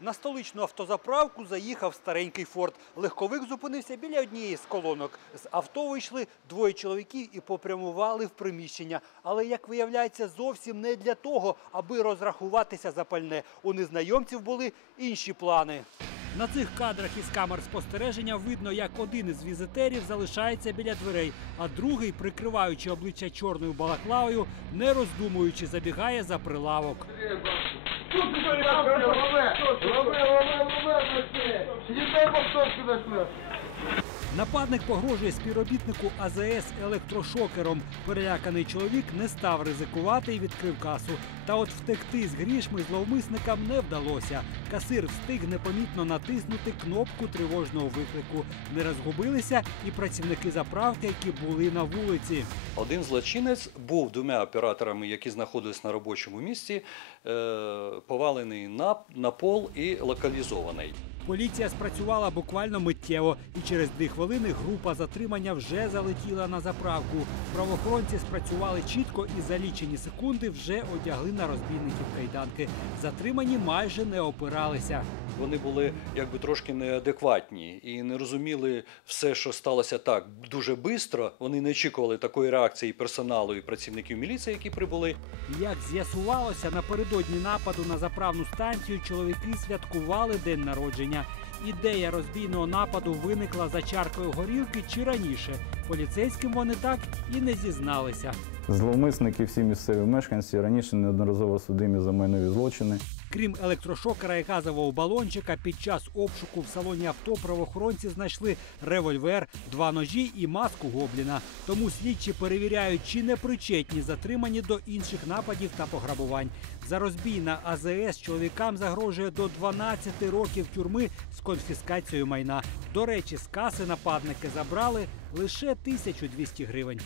На столичну автозаправку заїхав старенький Форд. Легковик зупинився біля однієї з колонок. З авто вийшли двоє чоловіків і попрямували в приміщення. Але, як виявляється, зовсім не для того, аби розрахуватися за пальне. У незнайомців були інші плани. На цих кадрах із камер спостереження видно, як один із візитерів залишається біля дверей, а другий, прикриваючи обличчя чорною балаклавою, не роздумуючи, забігає за прилавок. Тут сюди, лови, лови, лови, лови, лови, лови, лови, Нападник погрожує співробітнику АЗС електрошокером. Переляканий чоловік не став ризикувати і відкрив касу. Та от втекти з грішми зловмисникам не вдалося. Касир встиг непомітно натиснути кнопку тривожного виклику. Не розгубилися і працівники заправки, які були на вулиці. Один злочинець був двома операторами, які знаходились на робочому місці, е, повалений на, на пол і локалізований. Поліція спрацювала буквально миттєво, і через дві хвилини група затримання вже залетіла на заправку. Правоохоронці спрацювали чітко і за лічені секунди вже одягли на розбійників кайданки. Затримані майже не опиралися. Вони були якби трошки неадекватні і не розуміли все, що сталося так дуже швидко. Вони не очікували такої реакції персоналу і працівників міліції, які прибули. Як з'ясувалося, напередодні нападу на заправну станцію чоловіки святкували день народження. Ідея розбійного нападу виникла за чаркою горілки чи раніше. Поліцейським вони так і не зізналися. Зловмисники, всі місцеві мешканці раніше неодноразово судимі за майнові злочини. Крім електрошокера і газового балончика, під час обшуку в салоні авто правоохоронці знайшли револьвер, два ножі і маску гобліна. Тому слідчі перевіряють, чи не причетні затримані до інших нападів та пограбувань. За розбій на АЗС чоловікам загрожує до 12 років тюрми з конфіскацією майна. До речі, з каси нападники забрали лише 1200 гривень.